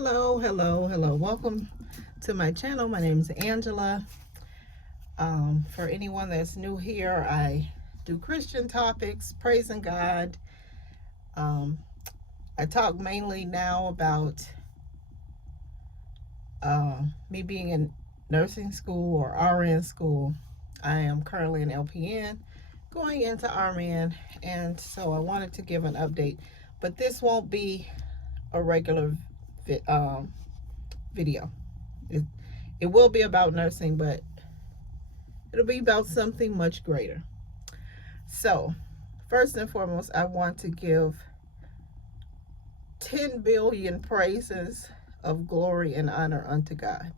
Hello. Welcome to my channel. My name is Angela. For anyone that's new here, I do Christian topics, praising God. Um, I talk mainly now about me being in nursing school or RN school. I am currently an LPN going into RN, and so I wanted to give an update. But this won't be a regular video. It, it will be about nursing, but it'll be about something much greater. So, first and foremost, I want to give 10 billion praises of glory and honor unto God.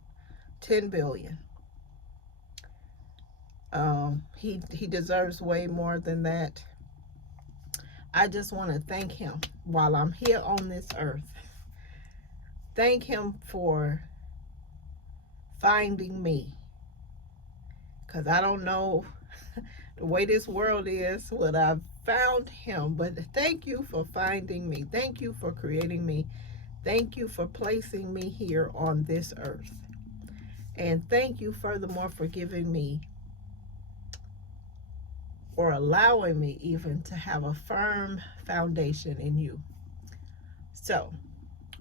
10 billion. He deserves way more than that. I just want to thank him while I'm here on this earth. Thank him for finding me. Because I don't know the way this world is, what I've found him. But thank you for finding me. Thank you for creating me. Thank you for placing me here on this earth. And thank you furthermore for giving me, or allowing me even, to have a firm foundation in you. So,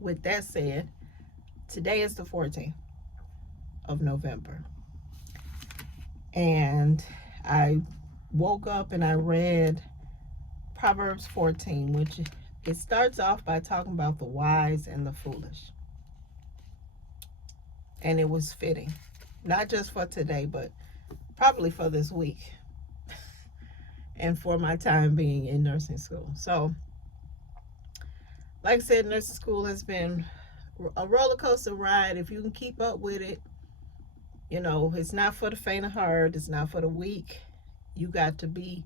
with that said, today is the 14th of November. And I woke up and I read Proverbs 14, which it starts off by talking about the wise and the foolish. And it was fitting, not just for today, but probably for this week and for my time being in nursing school. So, like I said, nursing school has been a roller coaster ride. If you can keep up with it, it's not for the faint of heart. It's not for the weak. You got to be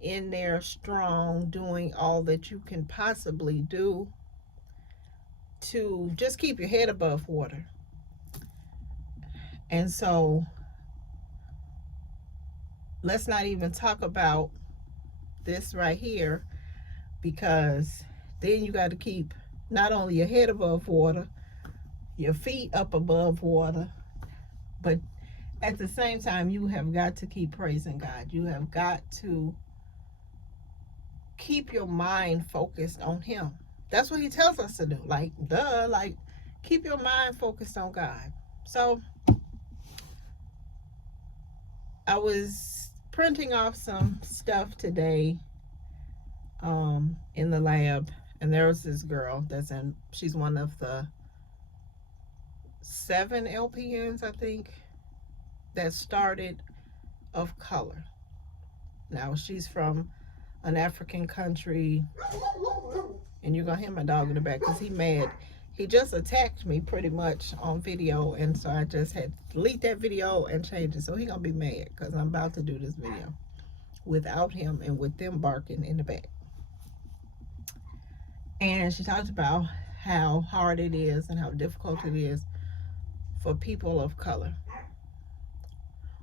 in there strong, doing all that you can possibly do to just keep your head above water. And so, let's not even talk about this right here, because then you got to keep not only your head above water, your feet up above water, but at the same time, you have got to keep praising God. You have got to keep your mind focused on him. That's what he tells us to do. Keep your mind focused on God. So, I was printing off some stuff today in the lab, and there was this girl she's one of the 7 LPNs, I think, that started of color. Now, she's from an African country, and you're gonna hear my dog in the back because he's mad. He just attacked me pretty much on video, and so I just had to delete that video and change it. So he's gonna be mad because I'm about to do this video without him and with them barking in the back. And she talked about how hard it is and how difficult it is for people of color,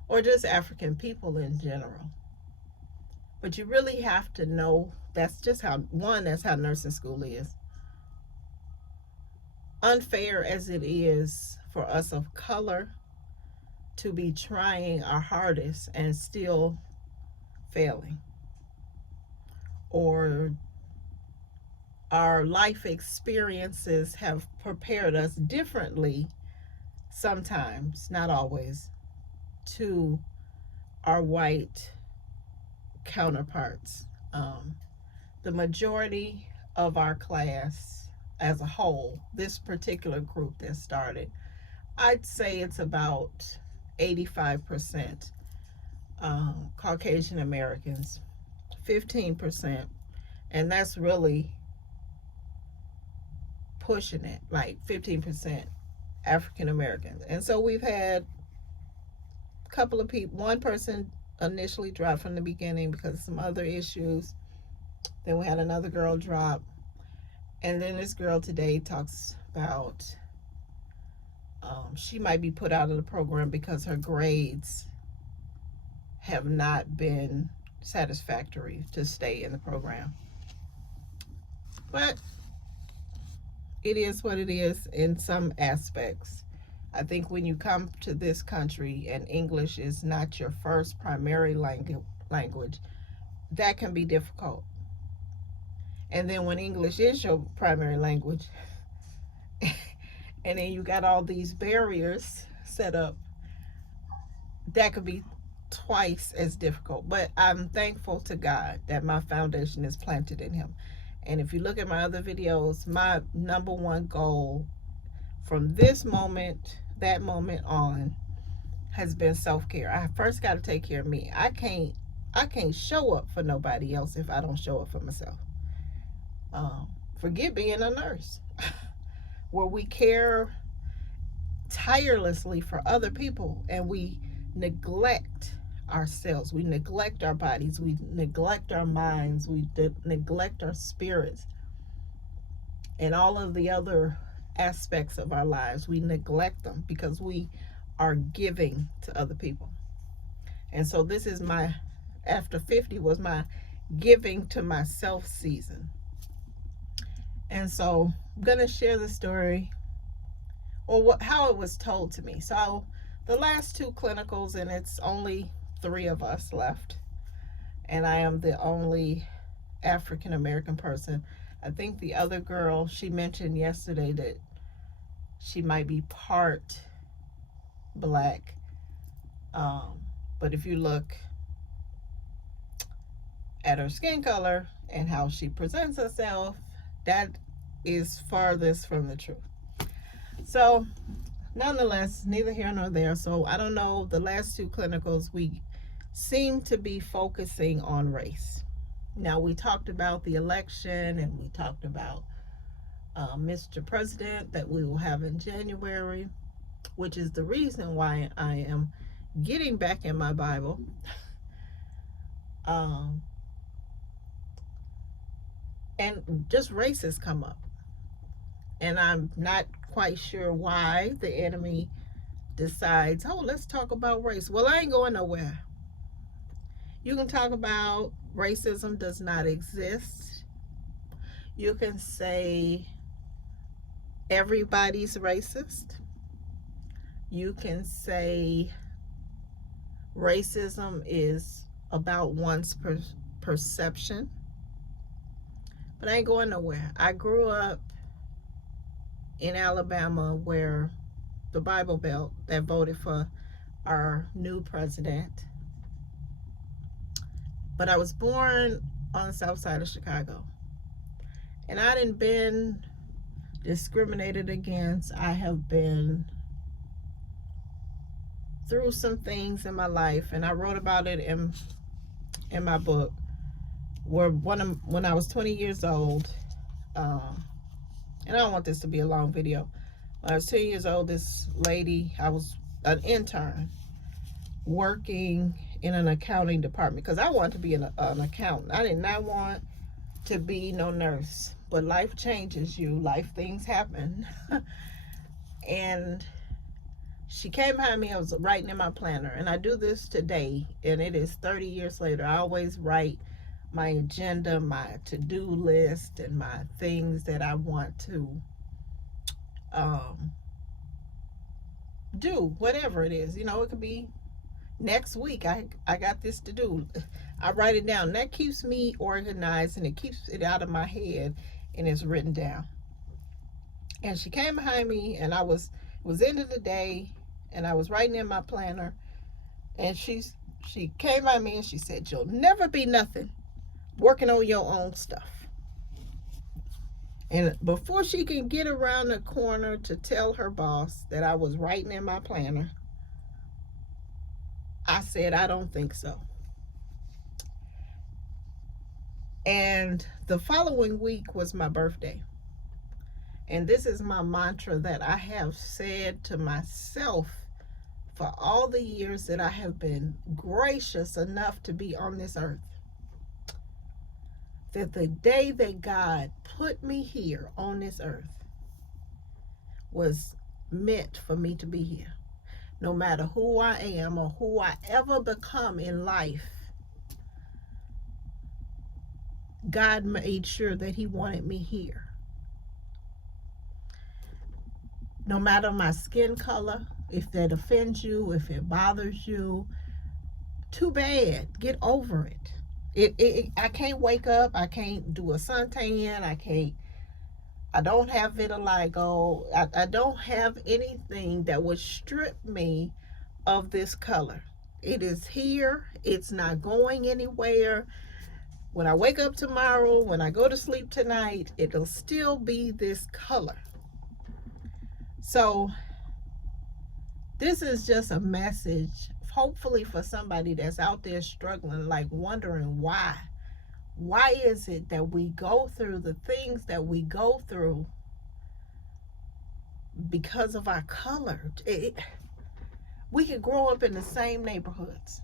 or just African people in general. But you really have to know that's how nursing school is. Unfair as it is for us of color to be trying our hardest and still failing, or our life experiences have prepared us differently sometimes, not always, to our white counterparts. The majority of our class as a whole, this particular group that started, I'd say it's about 85% Caucasian Americans, 15%, and that's really pushing it, like 15% African Americans. And so we've had a couple of people, one person initially dropped from the beginning because of some other issues. Then we had another girl drop. And then this girl today talks about she might be put out of the program because her grades have not been satisfactory to stay in the program. But it is what it is in some aspects. I think when you come to this country and English is not your first primary language, that can be difficult. And then when English is your primary language, and then you got all these barriers set up, that could be twice as difficult. But I'm thankful to God that my foundation is planted in Him. And if you look at my other videos, my number one goal from this moment, that moment on, has been self-care. I first got to take care of me. I can't show up for nobody else if I don't show up for myself. Forget being a nurse, where we care tirelessly for other people and we neglect ourselves. We neglect our bodies. We neglect our minds. We neglect our spirits and all of the other aspects of our lives. We neglect them because we are giving to other people. And so this is my, after 50 was my giving to myself season. And so I'm going to share the story, or how it was told to me. So the last two clinicals, and it's only 3 of us left, and I am the only African American person. I think the other girl, she mentioned yesterday that she might be part black, but if you look at her skin color and how she presents herself, that is farthest from the truth. So nonetheless, neither here nor there. So I don't know, the last 2 clinicals, we seem to be focusing on race. Now, we talked about the election, and we talked about Mr. President that we will have in January, which is the reason why I am getting back in my Bible. And just race has come up. And I'm not quite sure why the enemy decides, oh, let's talk about race. Well, I ain't going nowhere. You can talk about racism does not exist. You can say everybody's racist. You can say racism is about one's perception. But I ain't going nowhere. I grew up in Alabama, where the Bible Belt, that voted for our new president. But I was born on the south side of Chicago. And I didn't been discriminated against. I have been through some things in my life, and I wrote about it in my book, where when I was 20 years old, and I don't want this to be a long video. When I was 10 years old, this lady, I was an intern working in an accounting department because I wanted to be an accountant. I did not want to be no nurse, but life changes you. Things happen. And she came behind me. I was writing in my planner, and I do this today, and it is 30 years later. I always write my agenda, my to-do list, and my things that I want to do, whatever it is. You know, it could be next week, I got this to do. I write it down. That keeps me organized, and it keeps it out of my head, and it's written down. And she came behind me, and it was end of the day, and I was writing in my planner, and she came by me and she said, "You'll never be nothing working on your own stuff." And before she can get around the corner to tell her boss that I was writing in my planner, I said, "I don't think so." And the following week was my birthday. And this is my mantra that I have said to myself for all the years that I have been gracious enough to be on this earth. That the day that God put me here on this earth was meant for me to be here. No matter who I am or who I ever become in life, God made sure that He wanted me here. No matter my skin color, if that offends you, if it bothers you, too bad. Get over it. I can't wake up. I can't do a suntan. I don't have vitiligo. I don't have anything that would strip me of this color. It is here. It's not going anywhere. When I wake up tomorrow, when I go to sleep tonight, it'll still be this color. So this is just a message, hopefully for somebody that's out there struggling, like wondering why. Why is it that we go through the things that we go through because of our color? We could grow up in the same neighborhoods,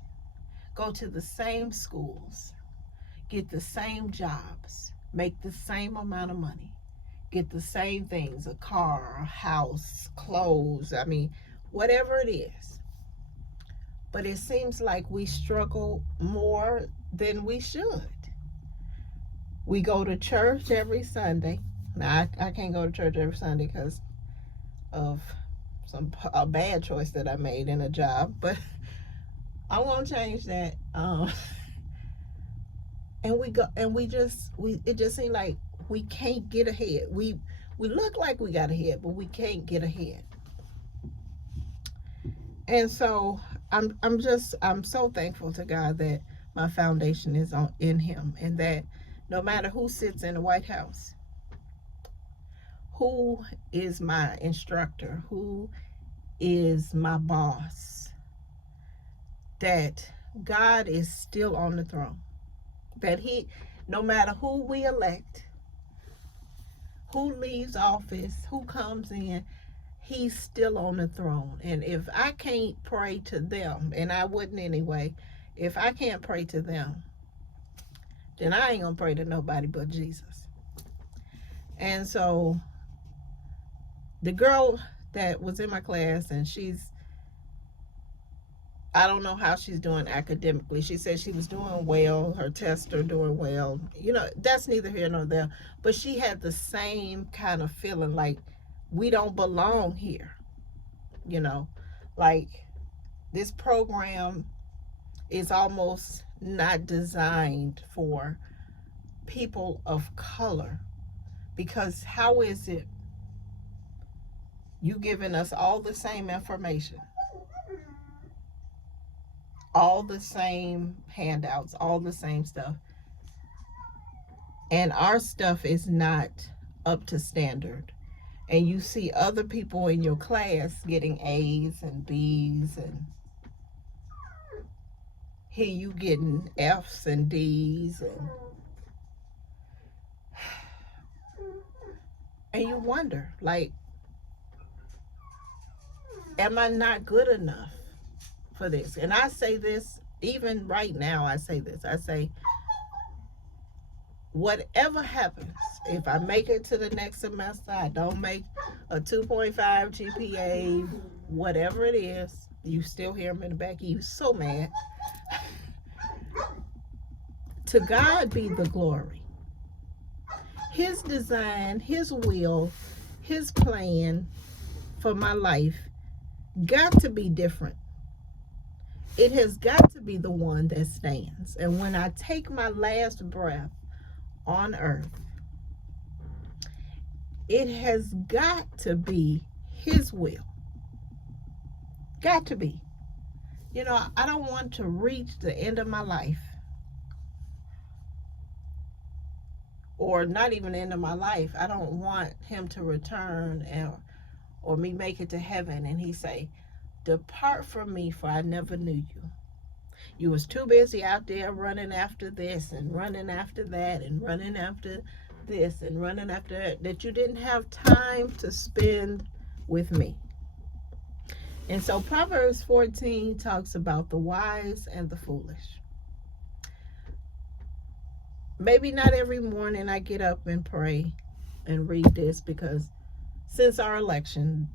go to the same schools, get the same jobs, make the same amount of money, get the same things, a car, a house, clothes, whatever it is. But it seems like we struggle more than we should. We go to church every Sunday. Now, I can't go to church every Sunday because of a bad choice that I made in a job, but I won't change that. And we go, and it just seems like we can't get ahead. We look like we got ahead, but we can't get ahead. And so I'm so thankful to God that my foundation is in Him, and that no matter who sits in the White House, who is my instructor, who is my boss, that God is still on the throne. That no matter who we elect, who leaves office, who comes in, He's still on the throne. And if I can't pray to them, and I wouldn't anyway, if I can't pray to them, then I ain't gonna pray to nobody but Jesus. And so the girl that was in my class, and I don't know how she's doing academically. She said she was doing well. Her tests are doing well. That's neither here nor there. But she had the same kind of feeling like we don't belong here. Like this program is almost not designed for people of color. Because how is it you giving us all the same information, all the same handouts, all the same stuff, and our stuff is not up to standard? And you see other people in your class getting A's and B's, and here you getting F's and D's, and you wonder, like, am I not good enough for this? And I say this, even right now, I say this. I say, whatever happens, if I make it to the next semester, I don't make a 2.5 GPA, whatever it is, you still hear him in the back of you, so mad. To God be the glory. His design, His will, His plan for my life got to be different. It has got to be the one that stands. And when I take my last breath on earth, it has got to be His will. Got to be. I don't want to reach the end of my life, or not even the end of my life. I don't want Him to return or me make it to heaven and He say, "Depart from me, for I never knew you. You was too busy out there running after this and running after that and running after this and running after that you didn't have time to spend with me." And so Proverbs 14 talks about the wise and the foolish. Maybe not every morning I get up and pray and read this, because since our election,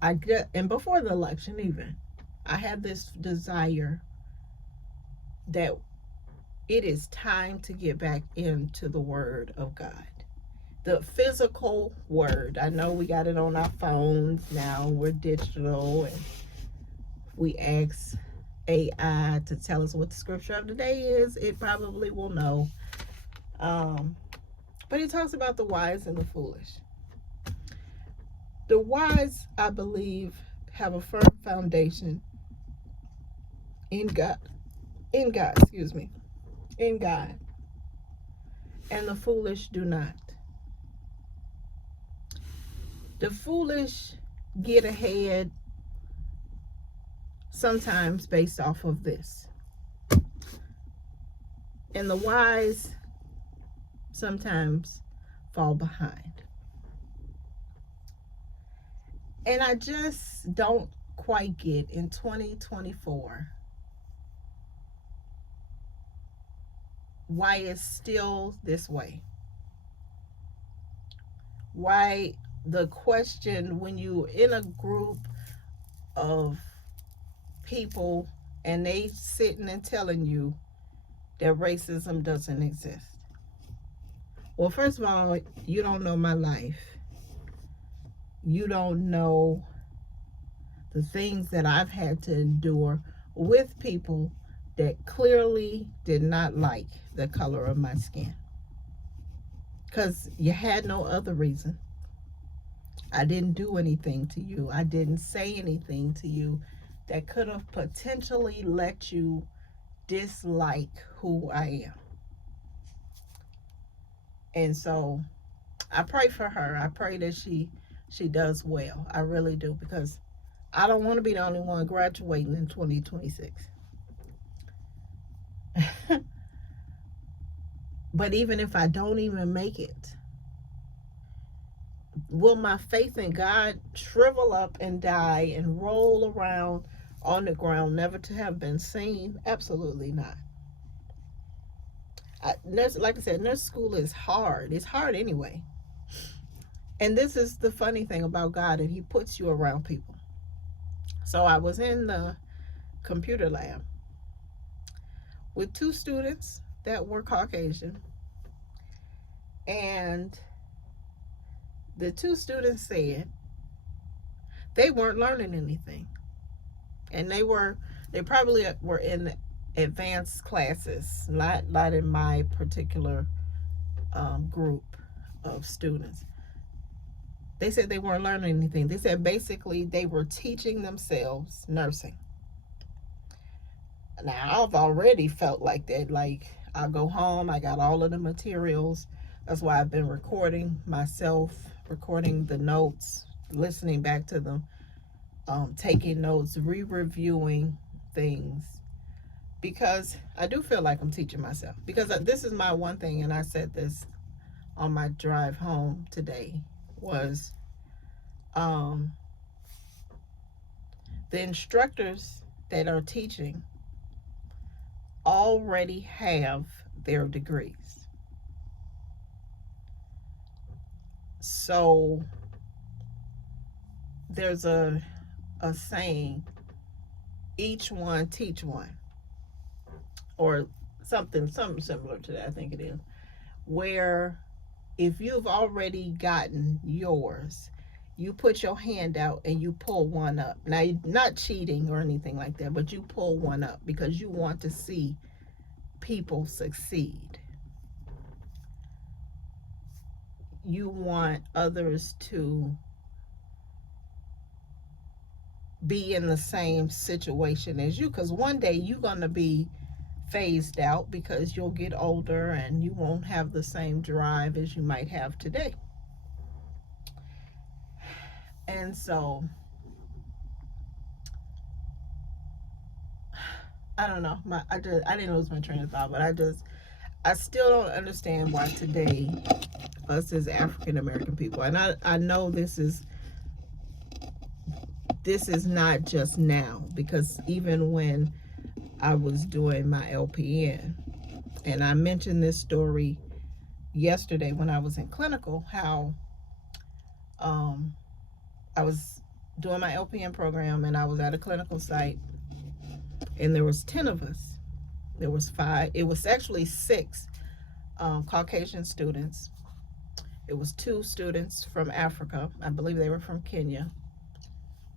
and before the election even, I had this desire that it is time to get back into the Word of God, the physical word. I know we got it on our phones now. We're digital, and we ask AI to tell us what the scripture of the day is. It probably will know. But it talks about the wise and the foolish. The wise, I believe, have a firm foundation in God. In God, excuse me. In God. And the foolish do not. The foolish get ahead sometimes based off of this. And the wise sometimes fall behind. And I just don't quite get in 2024 why it's still this way. Why the question when you're in a group of people and they sitting and telling you that racism doesn't exist. Well, first of all, you don't know my life. You don't know the things that I've had to endure with people that clearly did not like the color of my skin. Because you had no other reason. I didn't do anything to you. I didn't say anything to you that could have potentially let you dislike who I am. And so I pray for her. I pray that she does well. I really do, because I don't want to be the only one graduating in 2026. But even if I don't even make it, will my faith in God shrivel up and die and roll around on the ground, never to have been seen? Absolutely not. Like I said, nurse school is hard. It's hard anyway. And this is the funny thing about God, and He puts you around people. So I was in the computer lab with two students that were Caucasian, and the two students said they weren't learning anything, and they probably were in advanced classes, not in my particular group of students. They said they weren't learning anything. They said basically they were teaching themselves nursing. Now, I've already felt like that. Like, I go home, I got all of the materials. That's why I've been recording myself, recording the notes, listening back to them, taking notes, re-reviewing things. Because I do feel like I'm teaching myself. Because this is my one thing, and I said this on my drive home today, was the instructors that are teaching already have their degrees. So there's a saying, each one teach one, or something similar to that, I think it is, where if you've already gotten yours, you put your hand out and you pull one up. Now, you're not cheating or anything like that, but you pull one up because you want to see people succeed. You want others to be in the same situation as you, because one day you're going to be phased out because you'll get older and you won't have the same drive as you might have today. And so I don't know, I didn't lose my train of thought, but I still don't understand why today us as African American people, and I know this is not just now, because even when I was doing my LPN, and I mentioned this story yesterday when I was in clinical, how I was doing my LPN program and I was at a clinical site, and there was 10 of us. There was 5, it was actually 6 Caucasian students It was two students from Africa. I believe they were from Kenya.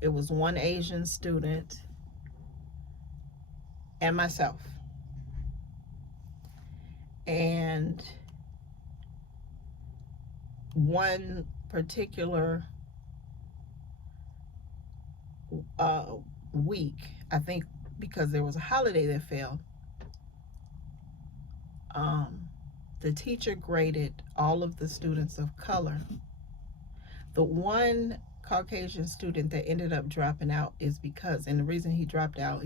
It was one Asian student and myself. And one particular week, I think because there was a holiday that fell, the teacher graded all of the students of color. The one Caucasian student that ended up dropping out is because, and the reason he dropped out,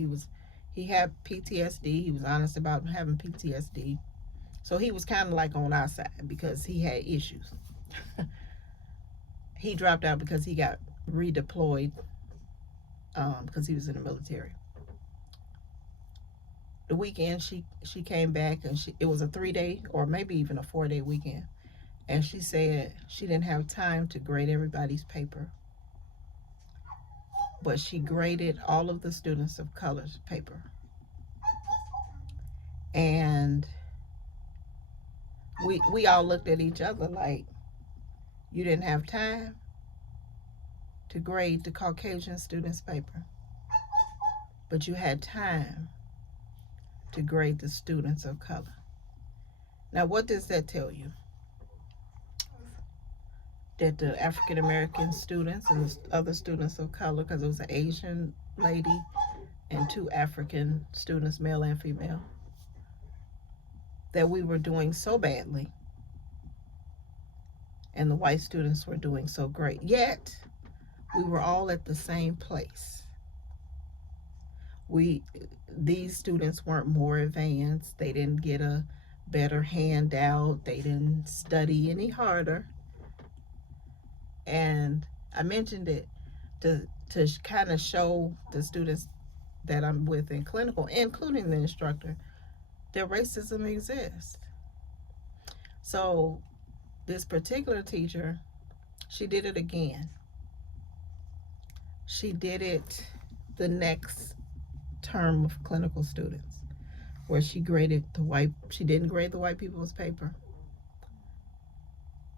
he had PTSD. He was honest about having PTSD. So he was kind of like on our side because he had issues. He dropped out because he got redeployed because he was in the military. The weekend she came back, and it was a 3-day or maybe even a 4-day weekend, and she said she didn't have time to grade everybody's paper, but she graded all of the students of color's paper. And we all looked at each other like, you didn't have time to grade the Caucasian students' paper, but you had time to grade the students of color. Now, what does that tell you? That the African American students and the other students of color, because it was an Asian lady and two African students, male and female, that we were doing so badly and the white students were doing so great. Yet, we were all at the same place. These students weren't more advanced. They didn't get a better handout. They didn't study any harder. And I mentioned it to kind of show the students that I'm with in clinical, including the instructor, that racism exists. So this particular teacher, she did it again. She did it the next term of clinical students, where she didn't grade the white people's paper,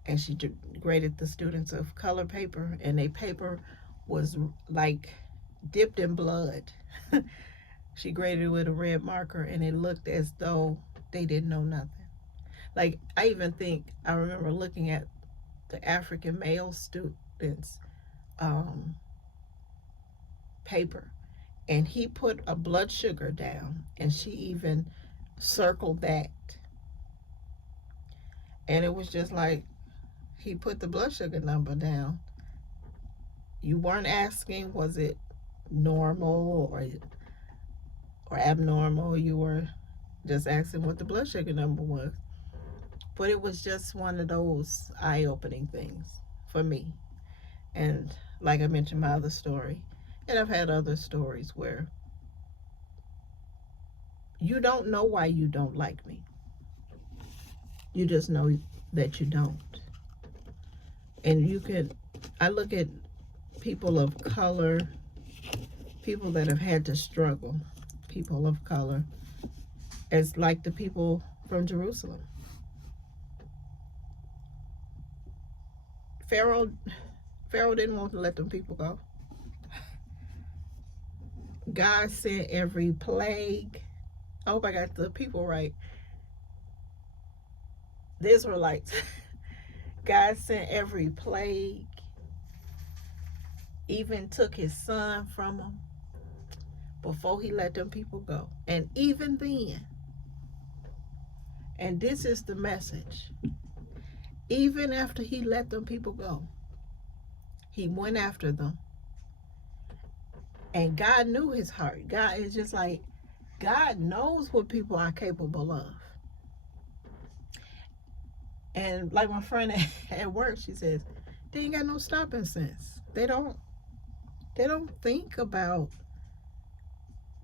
and she graded the students of color paper, and their paper was like dipped in blood. She graded it with a red marker, and it looked as though they didn't know nothing. Like, I remember looking at the African male students' paper, and he put a blood sugar down, and she even circled that. And it was just like, he put the blood sugar number down. You weren't asking, was it normal or abnormal? You were just asking what the blood sugar number was. But it was just one of those eye-opening things for me. And like I mentioned, my other story, and I've had other stories where you don't know why you don't like me. You just know that you don't. And I look at people of color, people that have had to struggle, people of color, as like the people from Jerusalem. Pharaoh didn't want to let them people go. God sent every plague. I hope I got the people right. The Israelites. God sent every plague. Even took his son from them before he let them people go. And even then, and this is the message, even after he let them people go, he went after them. And God knew his heart. God is just like, God knows what people are capable of. And like my friend at work, she says, they ain't got no stopping sense. They don't think about,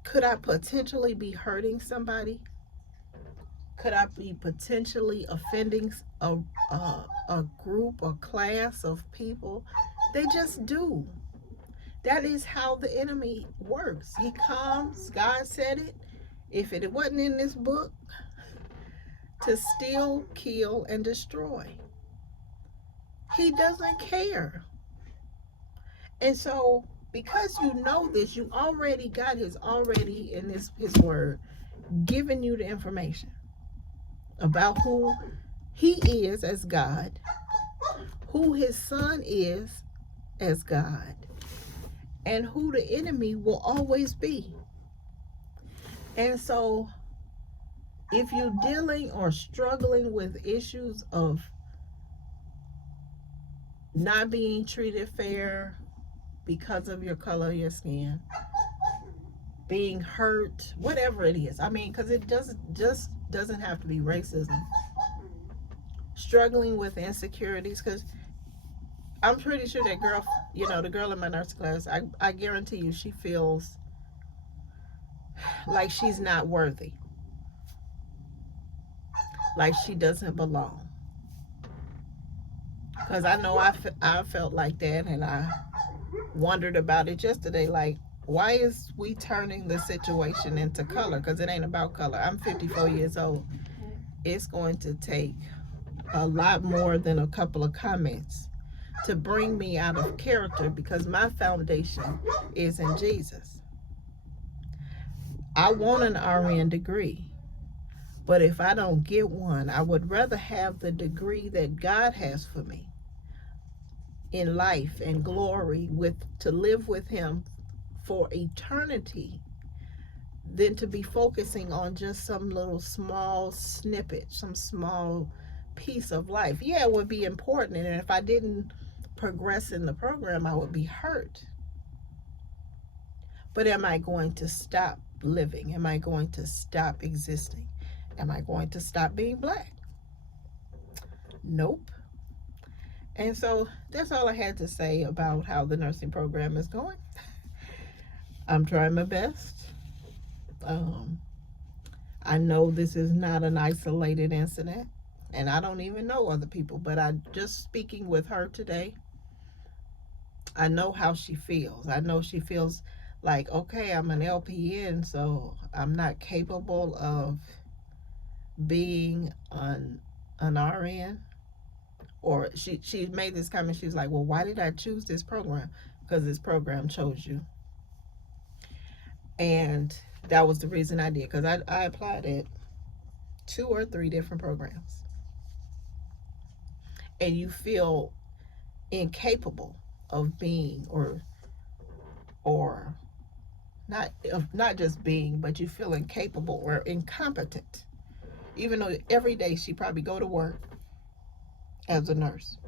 could I potentially be hurting somebody? Could I be potentially offending a group or class of people? They just do. That is how the enemy works. He comes, God said it, if it wasn't in this book, to steal, kill, and destroy. He doesn't care. And so, because you know this, you already got his already in his word, giving you the information about who he is as God, who his son is as God, and who the enemy will always be. And so, if you're dealing or struggling with issues of not being treated fair because of your color of your skin, being hurt, whatever it is. I mean, because it just doesn't have to be racism. Struggling with insecurities, because I'm pretty sure that girl, the girl in my nursing class, I guarantee you she feels like she's not worthy, like she doesn't belong. Because I know I felt like that, and I wondered about it yesterday, like, why is we turning the situation into color? Because it ain't about color. I'm 54 years old. It's going to take a lot more than a couple of comments to bring me out of character, because my foundation is in Jesus. I want an RN degree, but if I don't get one, I would rather have the degree that God has for me in life and glory, to live with him for eternity, than to be focusing on just some little small snippet, some small piece of life. Yeah, it would be important, and if I didn't progress in the program, I would be hurt. But am I going to stop living? Am I going to stop existing? Am I going to stop being black? Nope. And so that's all I had to say about how the nursing program is going. I'm trying my best. I know this is not an isolated incident, and I don't even know other people, but I just speaking with her today, I know how she feels. I know she feels like, okay, I'm an LPN, so I'm not capable of being an RN. Or she made this comment. She was like, well, why did I choose this program? Because this program chose you. And that was the reason I did, because I applied at 2 or 3 different programs. And you feel incapable of being, or not just being, but you feel incapable or incompetent. Even though every day she probably go to work as a nurse.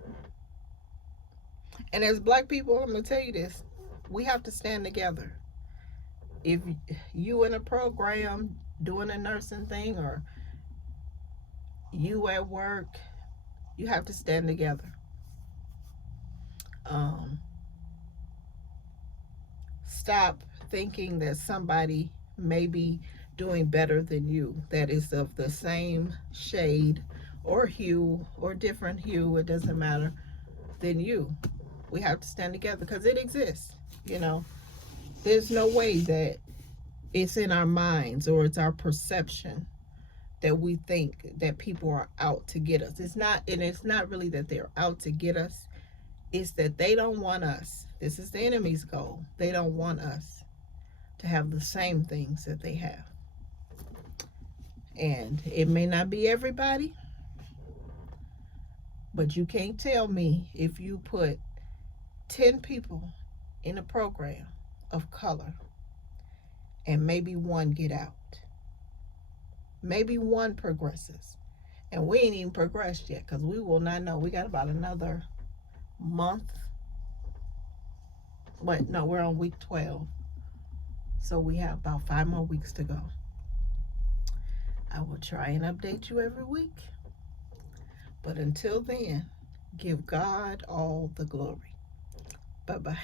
And as black people, I'm going to tell you this, we have to stand together. If you in a program doing a nursing thing, or you at work, you have to stand together. Stop thinking that somebody may be doing better than you, that is of the same shade or hue or different hue, it doesn't matter, than you. We have to stand together because it exists. There's no way that it's in our minds or it's our perception that we think that people are out to get us. It's not, and it's not really that they're out to get us. It's that they don't want us. This is the enemy's goal. They don't want us to have the same things that they have. And it may not be everybody, but you can't tell me if you put 10 people in a program of color and maybe one get out. Maybe one progresses. And we ain't even progressed yet, because we will not know. We got about another month. But no, we're on week 12. So we have about 5 more weeks to go. I will try and update you every week. But until then, give God all the glory. Bye-bye.